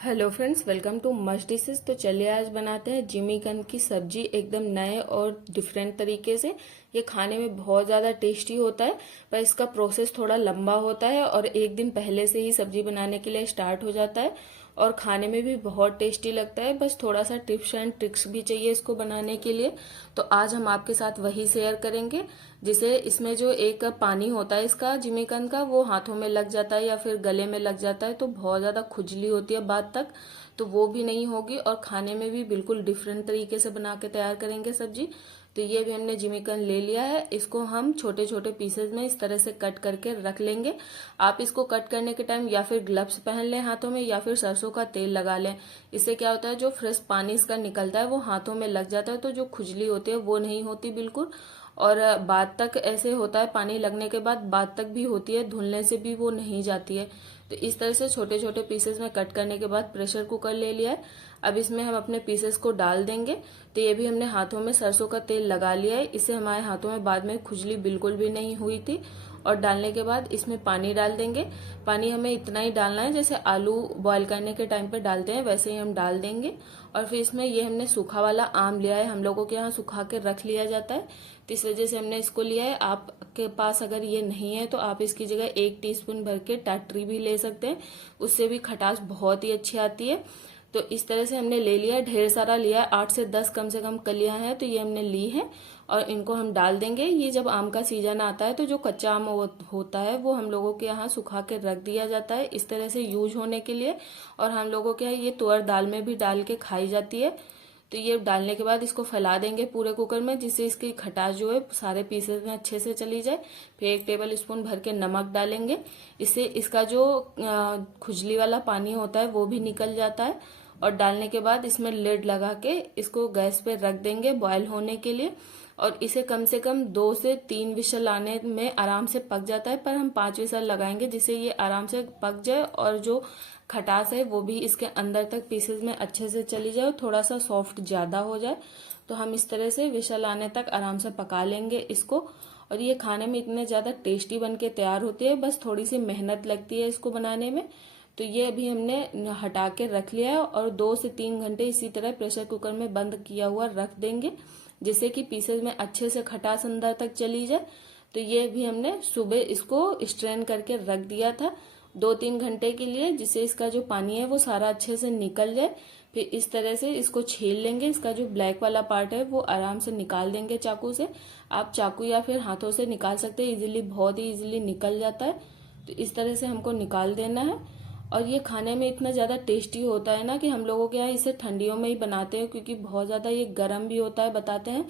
Hello friends, welcome to must dishes. तो चलिए आज बनाते हैं जिमीकंद की सब्जी एकदम नए और डिफरेंट तरीके से। ये खाने में बहुत ज़्यादा टेस्टी होता है, पर इसका प्रोसेस थोड़ा लंबा होता है और एक दिन पहले से ही सब्जी बनाने के लिए स्टार्ट हो जाता है और खाने में भी बहुत टेस्टी लगता है। बस थोड़ा सा टिप्स एंड ट्रिक्स भी चाहिए इसको बनाने के लिए। तो आज हम आपके साथ वही शेयर करेंगे, जिसे इसमें जो एक पानी होता है इसका जिमीकंद का, वो हाथों में लग जाता है या फिर गले में लग जाता है तो बहुत ज़्यादा खुजली होती है बाद तक, तो वो भी नहीं होगी और खाने में भी बिल्कुल डिफरेंट तरीके से बना के तैयार करेंगे सब्जी। तो ये भी हमने जिमीकंद ले लिया है, इसको हम छोटे छोटे पीसेज में इस तरह से कट करके रख लेंगे। आप इसको कट करने के टाइम या फिर ग्लव्स पहन लें हाथों में, या फिर सरसों का तेल लगा लें। इससे क्या होता है, जो फ्रेश पानी इसका निकलता है वो हाथों में लग जाता है, तो जो खुजली होती है वो नहीं होती बिल्कुल। और बाद तक ऐसे होता है, पानी लगने के बाद तक भी होती है, धुलने से भी वो नहीं जाती है। तो इस तरह से छोटे छोटे पीसेस में कट करने के बाद प्रेशर कुकर ले लिया है। अब इसमें हम अपने पीसेस को डाल देंगे। तो ये भी हमने हाथों में सरसों का तेल लगा लिया है, इससे हमारे हाथों में बाद में खुजली बिल्कुल भी नहीं हुई थी। और डालने के बाद इसमें पानी डाल देंगे। पानी हमें इतना ही डालना है जैसे आलू बॉईल करने के टाइम पे डालते हैं, वैसे ही हम डाल देंगे। और फिर इसमें ये हमने सूखा वाला आम लिया है, हम लोगों के यहाँ सूखा के रख लिया जाता है, तो इस वजह से हमने इसको लिया है। आपके पास अगर ये नहीं है तो आप इसकी जगह 1 टीस्पून भर के टाटरी भी ले सकते हैं, उससे भी खटास बहुत ही अच्छी आती है। तो इस तरह से हमने ले लिया, ढेर सारा लिया, 8 से 10 कम से कम कलियां हैं, तो ये हमने ली है और इनको हम डाल देंगे। ये जब आम का सीजन आता है तो जो कच्चा आम होता है वो हम लोगों के यहाँ सुखा के रख दिया जाता है इस तरह से यूज होने के लिए। और हम लोगों के यहाँ ये तुअर दाल में भी डाल के खाई जाती है। तो ये डालने के बाद इसको फैला देंगे पूरे कुकर में, जिससे इसकी खटास जो है सारे पीसेस में अच्छे से चली जाए। फिर 1 टेबल स्पून भर के नमक डालेंगे, इससे इसका जो खुजली वाला पानी होता है वो भी निकल जाता है। और डालने के बाद इसमें लिड लगा के इसको गैस पे रख देंगे बॉयल होने के लिए। और इसे कम से कम 2 से 3 विशल आने में आराम से पक जाता है, पर हम 5 विशल लगाएंगे जिससे ये आराम से पक जाए और जो खटास है वो भी इसके अंदर तक पीसेस में अच्छे से चली जाए और थोड़ा सा सॉफ्ट ज्यादा हो जाए। तो हम इस तरह से विशल आने तक आराम से पका लेंगे इसको। और ये खाने में इतने ज्यादा टेस्टी बन के तैयार होती है, बस थोड़ी सी मेहनत लगती है इसको बनाने में। तो ये अभी हमने हटा के रख लिया है और 2 से 3 घंटे इसी तरह प्रेशर कुकर में बंद किया हुआ रख देंगे, जिससे कि पीसेस में अच्छे से खटास अंदर तक चली जाए। तो ये भी हमने सुबह इसको स्ट्रेन करके रख दिया था 2-3 घंटे के लिए, जिससे इसका जो पानी है वो सारा अच्छे से निकल जाए। फिर इस तरह से इसको छील लेंगे, इसका जो ब्लैक वाला पार्ट है वो आराम से निकाल देंगे चाकू से। आप चाकू या फिर हाथों से निकाल सकते हैं, इजीली, बहुत ही इजीली निकल जाता है। तो इस तरह से हमको निकाल देना है। और ये खाने में इतना ज्यादा टेस्टी होता है ना कि हम लोगों के यहाँ इसे ठंडियों में ही बनाते हैं, क्योंकि बहुत ज्यादा ये गर्म भी होता है बताते हैं,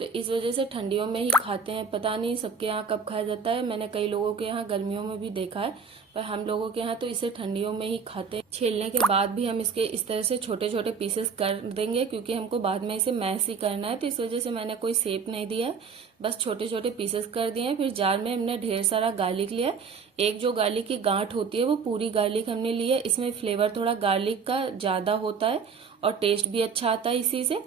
तो इस वजह से ठंडियों में ही खाते हैं। पता नहीं सबके यहाँ कब खाया जाता है, मैंने कई लोगों के यहाँ गर्मियों में भी देखा है, पर हम लोगों के यहाँ तो इसे ठंडियों में ही खाते हैं। छीलने के बाद भी हम इसके इस तरह से छोटे छोटे पीसेस कर देंगे, क्योंकि हमको बाद में इसे मैश ही करना है, तो इस वजह से मैंने कोई शेप नहीं दिया है, बस छोटे छोटे पीसेस कर दिए हैं। फिर जार में हमने ढेर सारा गार्लिक लिया है। एक जो गार्लिक की गांठ होती है वो पूरी गार्लिक हमने ली है, इसमें फ्लेवर थोड़ा गार्लिक का ज्यादा होता है और टेस्ट भी अच्छा आता है इसी से।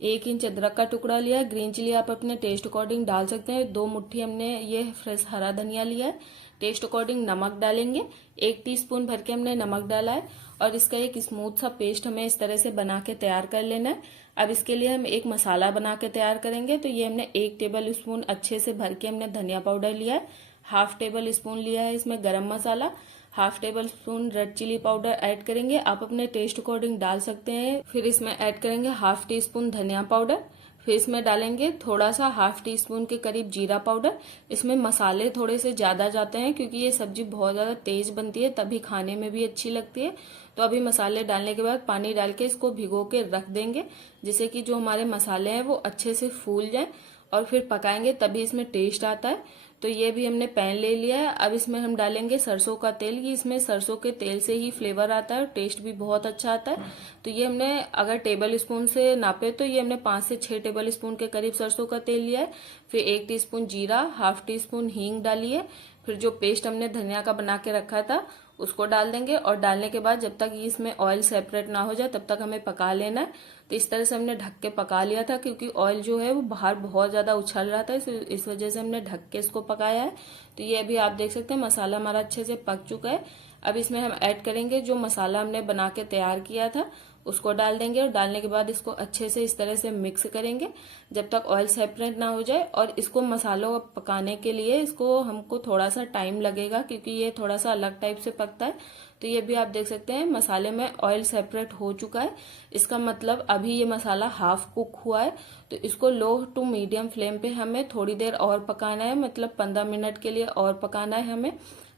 1 इंच अदरक का टुकड़ा लिया है, ग्रीन चिली आप अपने टेस्ट अकॉर्डिंग डाल सकते हैं। 2 मुट्ठी हमने ये फ्रेश हरा धनिया लिया है। टेस्ट अकॉर्डिंग नमक डालेंगे, 1 टीस्पून भर के हमने नमक डाला है। और इसका एक स्मूथ सा पेस्ट हमें इस तरह से बना के तैयार कर लेना है। अब इसके लिए हम एक मसाला बना के तैयार करेंगे। तो ये हमने 1 टेबल स्पून अच्छे से भर के हमने धनिया पाउडर लिया है, 1/2 टेबल स्पून लिया है इसमें garam masala, 1/2 tablespoon red chili powder add करेंगे, आप अपने टेस्ट अकॉर्डिंग डाल सकते हैं। फिर इसमें ऐड करेंगे 1/2 टीस्पून धनिया पाउडर। फिर इसमें डालेंगे थोड़ा सा 1/2 टीस्पून के करीब जीरा पाउडर। इसमें मसाले थोड़े से ज्यादा जाते हैं, क्योंकि ये सब्जी बहुत ज्यादा तेज बनती है, तभी खाने में भी अच्छी लगती है। तो अभी मसाले डालने के बाद पानी डाल के इसको भिगो के रख देंगे, जिससे कि जो हमारे मसाले हैं वो अच्छे से फूल जाए और फिर पकाएंगे तभी इसमें टेस्ट आता है। तो ये भी हमने पैन ले लिया है। अब इसमें हम डालेंगे सरसों का तेल, कि इसमें सरसों के तेल से ही फ्लेवर आता है और टेस्ट भी बहुत अच्छा आता है। तो ये हमने अगर टेबल स्पून से नापे तो ये हमने 5 से 6 टेबल स्पून के करीब सरसों का तेल लिया है। फिर 1 टीस्पून जीरा, 1/2 टीस्पून हींग डाली है। फिर जो पेस्ट हमने धनिया का बना के रखा था उसको डाल देंगे, और डालने के बाद जब तक इसमें ऑयल सेपरेट ना हो जाए तब तक हमें पका लेना है। तो इस तरह से हमने ढक के पका लिया था, क्योंकि ऑयल जो है वो बाहर बहुत ज्यादा उछल रहा था, इस वजह से हमने ढक के इसको पकाया है। तो ये अभी आप देख सकते हैं मसाला हमारा अच्छे से पक चुका है। अब इसमें हम ऐड करेंगे जो मसाला हमने बना के तैयार किया था, उसको डाल देंगे और डालने के बाद इसको अच्छे से इस तरह से मिक्स करेंगे जब तक ऑयल सेपरेट ना हो जाए। और इसको मसालों को पकाने के लिए इसको हमको थोड़ा सा टाइम लगेगा क्योंकि ये थोड़ा सा अलग टाइप से पकता है। तो ये भी आप देख सकते हैं मसाले में ऑयल सेपरेट हो चुका है, इसका मतलब अभी ये मसाला हाफ कुक हुआ है। तो इसको लो टू मीडियम फ्लेम पे हमें थोड़ी देर और पकाना है, मतलब 15 मिनट के लिए और पकाना है हमें।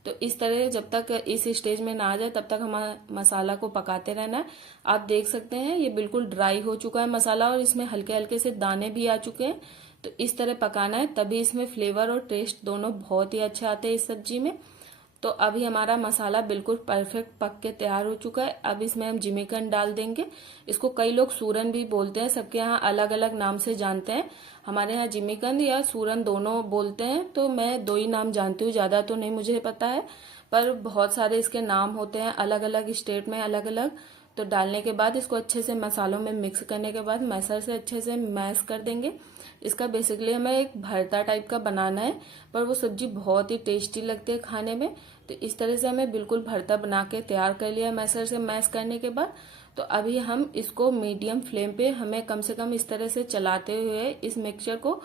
तो इस तरह जब तक इस स्टेज में ना आ जाए तब तक हमारा मसाला को पकाते रहना है। आप देख सकते हैं ये बिल्कुल ड्राई हो चुका है मसाला और इसमें हल्के हल्के से दाने भी आ चुके हैं। तो इस तरह पकाना है, तभी इसमें फ्लेवर और टेस्ट दोनों बहुत ही अच्छे आते हैं इस सब्जी में। तो अभी हमारा मसाला बिल्कुल परफेक्ट पक के तैयार हो चुका है। अब इसमें हम जिमीकंद डाल देंगे। इसको कई लोग सूरन भी बोलते हैं, सबके यहाँ अलग अलग नाम से जानते हैं। हमारे यहाँ जिमीकंद या सूरन दोनों बोलते हैं, तो मैं दो ही नाम जानती हूँ, ज्यादा तो नहीं मुझे पता है, पर बहुत सारे इसके नाम होते हैं अलग अलग स्टेट में अलग अलग। तो डालने के बाद इसको अच्छे से मसालों में मिक्स करने के बाद मैसर से अच्छे से मैश कर देंगे। इसका बेसिकली हमें एक भरता टाइप का बनाना है, पर वो सब्जी बहुत ही टेस्टी लगती है खाने में। तो इस तरह से हमें बिल्कुल भरता बना के तैयार कर लिया मैसर से मैश करने के बाद। तो अभी हम इसको मीडियम फ्लेम पे हमें कम से कम इस तरह से चलाते हुए इस मिक्सचर को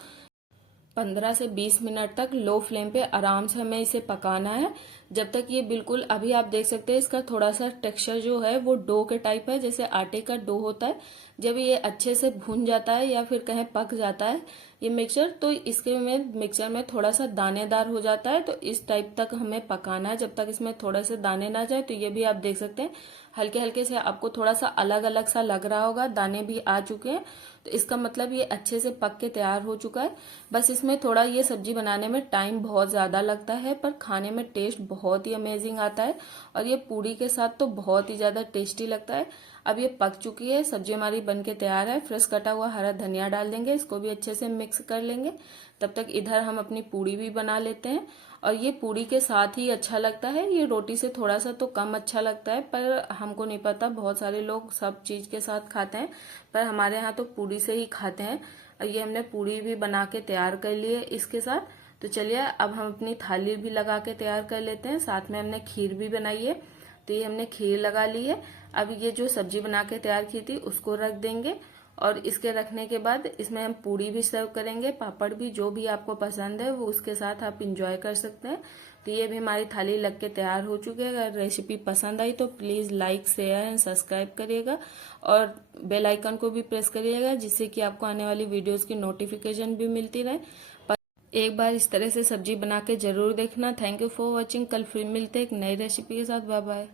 15 से 20 मिनट तक लो फ्लेम पे आराम से हमें इसे पकाना है, जब तक ये बिल्कुल, अभी आप देख सकते हैं इसका थोड़ा सा टेक्सचर जो है वो डो के टाइप है, जैसे आटे का डो होता है। जब ये अच्छे से भून जाता है या फिर कहीं पक जाता है ये मिक्सचर, तो इसके में मिक्सचर में थोड़ा सा दानेदार हो जाता है। तो इस टाइप तक हमें पकाना है जब तक इसमें थोड़े से दाने ना जाए। तो ये भी आप देख सकते हैं हल्के हल्के से आपको थोड़ा सा अलग अलग सा लग रहा होगा, दाने भी आ चुके हैं। तो इसका मतलब ये अच्छे से पक के तैयार हो चुका है। बस इसमें थोड़ा ये सब्जी बनाने में टाइम बहुत ज्यादा लगता है, पर खाने में टेस्ट बहुत ही अमेजिंग आता है और ये पूरी के साथ तो बहुत ही ज्यादा टेस्टी लगता है। अब ये पक चुकी है सब्जी, हमारी बनके तैयार है। फ्रेश कटा हुआ हरा धनिया डाल देंगे, इसको भी अच्छे से मिक्स कर लेंगे। तब तक इधर हम अपनी पूड़ी भी बना लेते हैं। और ये पूड़ी के साथ ही अच्छा लगता है, ये रोटी से थोड़ा सा तो कम अच्छा लगता है, पर हमको नहीं पता, बहुत सारे लोग सब चीज के साथ खाते हैं, पर हमारे यहाँ तो पूड़ी से ही खाते हैं। और ये हमने पूड़ी भी बना के तैयार कर ली है इसके साथ। तो चलिए अब हम अपनी थाली भी लगा के तैयार कर लेते हैं। साथ में हमने खीर भी बनाई है, तो ये हमने खीर लगा ली है। अब ये जो सब्जी बना के तैयार की थी उसको रख देंगे और इसके रखने के बाद इसमें हम पूड़ी भी सर्व करेंगे, पापड़ भी, जो भी आपको पसंद है वो उसके साथ आप इंजॉय कर सकते हैं। तो ये भी हमारी थाली लग के तैयार हो चुकी है। अगर रेसिपी पसंद आई तो please like share and subscribe करिएगा और बेल आइकन को भी प्रेस करिएगा, जिससे कि आपको आने वाली वीडियोस की नोटिफिकेशन भी मिलती रहे। एक बार इस तरह से सब्जी बना के जरूर देखना। Thank you for watching. कल फिर मिलते हैं एक नई रेसिपी के साथ। Bye bye.